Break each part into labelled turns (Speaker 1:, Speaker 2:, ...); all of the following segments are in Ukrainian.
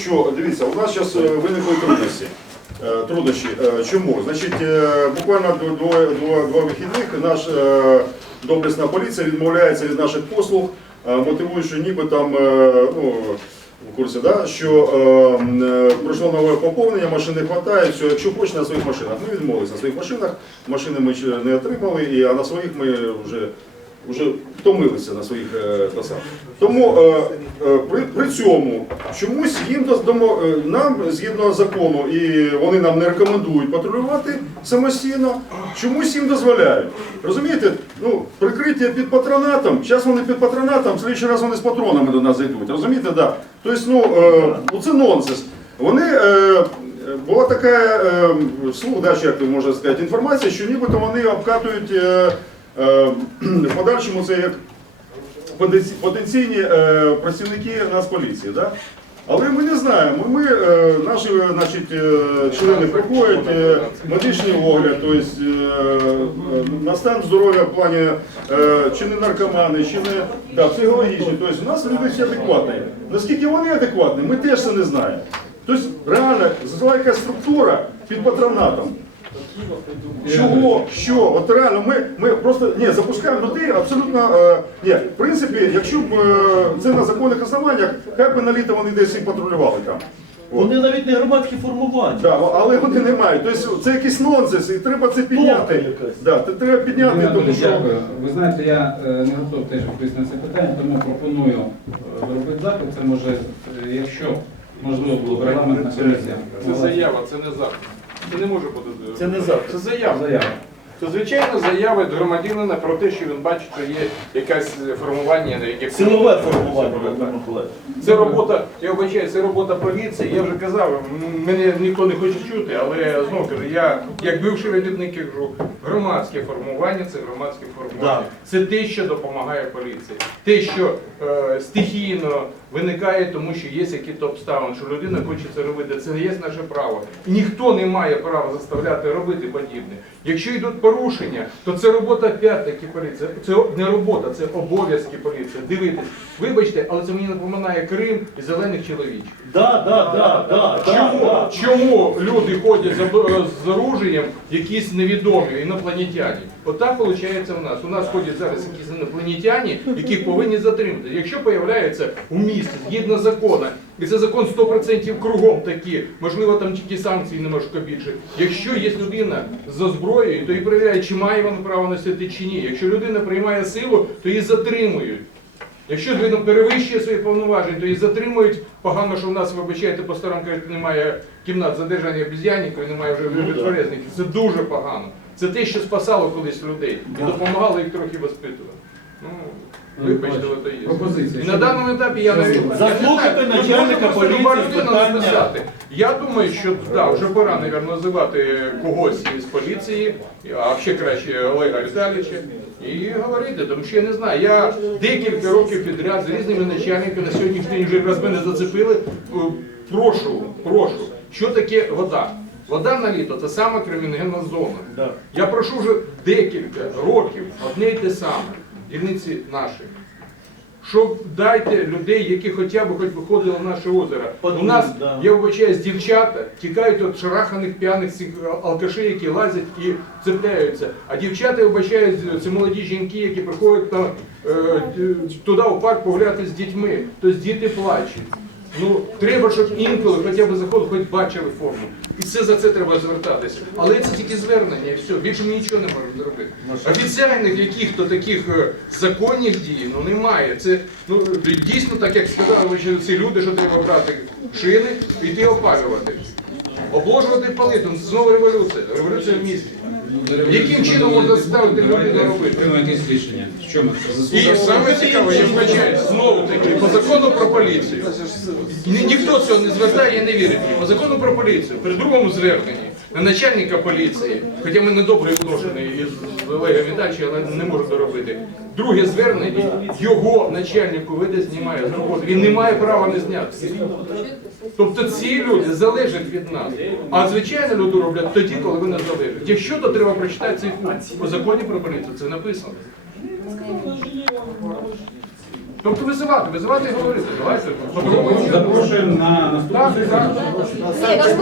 Speaker 1: Що, дивіться, у нас зараз виникли трудності. Е, Труднощі. Е, Чому? Значить, е, буквально двоє- два, два вихідних наш е, доблесна поліція відмовляється від наших послуг, е, мотивуючи ніби там, е, ну, в курсі, да, що е, е, пройшло нове поповнення, машин не вистачає, все, якщо хочеш на своїх машинах. Ми відмовилися на своїх машинах, машини ми не отримали, а на своїх ми вже вже втомилися на своїх е. Тому е, е, при, при цьому чомусь їм нам згідно закону, і вони нам не рекомендують патрулювати самостійно, чомусь їм дозволяють. Розумієте, ну, прикриття під патронатом, зараз вони під патронатом, в слідчий раз вони з патронами до нас зайдуть. Розумієте, да. Тобто, ну, ну це нонсенс. Вони була така слух, як можна сказати, інформація, що нібито вони обкатують в подальшому це як потенційні е, працівники Нацполіції. Да? Але ми не знаємо. Ми, е, наші значить, е, члени проходять е, медичний огляд, тобто е, е, на стан здоров'я в плані е, чи не наркомани, чи не да, психологічні. Тобто у нас люди всі адекватні. Наскільки вони адекватні, ми теж це не знаємо. Тобто реально якась структура під патронатом. Чого? Що? От реально, ми, ми просто ні, запускаємо людей абсолютно. Е, ні, в принципі, якщо б е, це на законних основаннях, хай би на літо вони десь і патрулювали там. От.
Speaker 2: Вони навіть не громадські формування.
Speaker 1: Да, але вони не мають. Тобто це якийсь нонсенс, і треба це підняти.
Speaker 2: якась.
Speaker 1: Да, це треба підняти,
Speaker 3: Ірина,
Speaker 1: тому що.
Speaker 3: дякую. Ви знаєте, я е, не готов теж відповісти на це питання, тому пропоную е, зробити запит. Це може, е, якщо можливо було б регламентна комісія.
Speaker 4: Це заява, це не запит. Це не може бути.
Speaker 2: Це не запит.
Speaker 4: Це заява.
Speaker 3: Заява.
Speaker 4: Це звичайно заява від громадянина про те, що він бачить, що є якесь формування, яке
Speaker 2: Силове формування, Володимир Миколаївич.
Speaker 4: Це робота, я вибачаю, це робота поліції. Я вже казав, м, мене ніхто не хоче чути, але знову кажу, я як бивший робітник кажу, громадське формування це громадське формування. Це те, що допомагає поліції. Те, що е, стихійно виникає, тому що є якісь обставини, що людина хоче це робити. Це є наше право. Ніхто не має права заставляти робити подібне. Якщо йдуть порушення, то це робота опять-таки поліції. Це не робота, це обов'язки поліції. Дивитись. Вибачте, але це мені напоминає Крим і зелених чоловічків.
Speaker 2: Да, да, да, да,
Speaker 4: Чому,
Speaker 2: да.
Speaker 4: чому люди ходять з, з оружієм якісь невідомі інопланетяні? Отак виходить у нас. У нас ходять зараз якісь інопланетяні, яких повинні затримати. Якщо появляється у місті згідно закону, і це закон 100% кругом такі, можливо, там тільки санкції немножко більше. Якщо є людина за зброєю, то і перевіряють, чи має вона право носити чи ні. Якщо людина приймає силу, то її затримують. Якщо людина перевищує свої повноваження, то її затримують. Погано, що в нас, вибачайте, по старому кажуть, немає кімнат задержання обіз'янників, немає вже відтворезників. Це дуже погано. Це те, що спасало колись людей і допомагало їх трохи воспитувати. Ну, вибачте, то є.
Speaker 3: Пропозиція.
Speaker 4: І на даному етапі я навіть
Speaker 2: Заслухайте
Speaker 4: не знаю,
Speaker 2: начальника поліції питання.
Speaker 4: Я думаю, що да, вже пора, мабуть, називати когось із поліції, а ще краще Олега Віталійовича, і говорити, тому що я не знаю. Я декілька років підряд з різними начальниками на сьогоднішній день вже якраз мене зацепили. Е, Прошу, прошу, що таке вода? Вода на літо це саме криміногенна зона. Я прошу вже декілька років одне й те саме, дільниці наші. Щоб дайте людей, які хоча б хоч виходили в наше озеро. У нас, я вибачаюсь, дівчата тікають від шараханих п'яних цих алкашей, які лазять і цепляються. А дівчата, я вибачаюсь, це молоді жінки, які приходять там, е, туди в парк погуляти з дітьми. Тобто діти плачуть. Ну, треба, щоб інколи хоча б заходили, хоч бачили форму. І це за це треба звертатися. Але це тільки звернення і все. Більше ми нічого не можемо зробити. Офіціальних яких-то таких е, законних дій ну немає. Це ну дійсно так, як сказали що ці люди, що треба брати шини і йти опалювати. Обложувати палитом. Це знову революція. Революція в місті. Яким чином можна ставити людину робити?
Speaker 3: Якесь рішення. Що ми?
Speaker 4: І саме цікаве, я вбачаю, знову таки, по закону про поліцію. Ні, ніхто цього не звертає, я не вірю. По закону про поліцію, при другому зверненні на начальника поліції, хоча ми не добре відношені із Олегом Віталійовичем, але не можу доробити. Друге звернення, його начальнику вида знімає з роботи. Він не має права не зняти. Тобто ці люди залежать від нас. А звичайно люди роблять тоді, коли вони залежать. Якщо то треба прочитати цей пункт. По законі про поліцію це написано. Тобто визивати, визивати і говорити. Давайте.
Speaker 3: Запрошуємо на наступну сесію.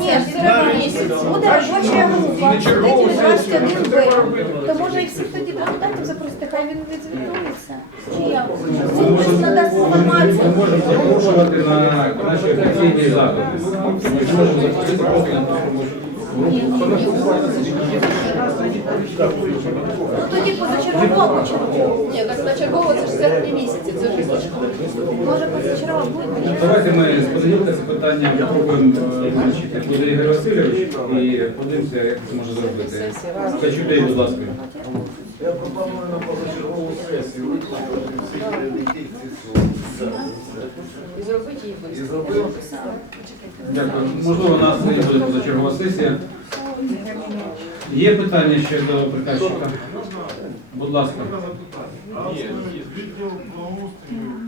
Speaker 5: Ні, це місяць. Буде робоча група.
Speaker 4: Не чергову сесію, ну, це треба робити.
Speaker 5: То може і всіх тоді депутатів запросити, хай він відзвітується. Чи як? Хтось надасть
Speaker 3: Ми
Speaker 5: інформацію.
Speaker 3: можемо запрошувати на наші офіційні заходи. Ми можемо запросити просто на
Speaker 5: Ну тоді позачергово чергово.
Speaker 6: Ні, так на чергово це ж серпні місяці, це ж слишком.
Speaker 5: Може позачергово буде.
Speaker 3: Давайте ми з понеділка це питання попробуємо е, вивчити. Буде Ігор Васильович і подивимося, як це може зробити. Качудей, будь ласка.
Speaker 2: Я пропоную на позачергову сесію викликати всіх
Speaker 6: І зробити її
Speaker 2: І зробив.
Speaker 3: Дякую. Можливо, у нас не буде позачергова сесія. Є питання ще до приказчика? Будь ласка.
Speaker 7: Відділ благоустрою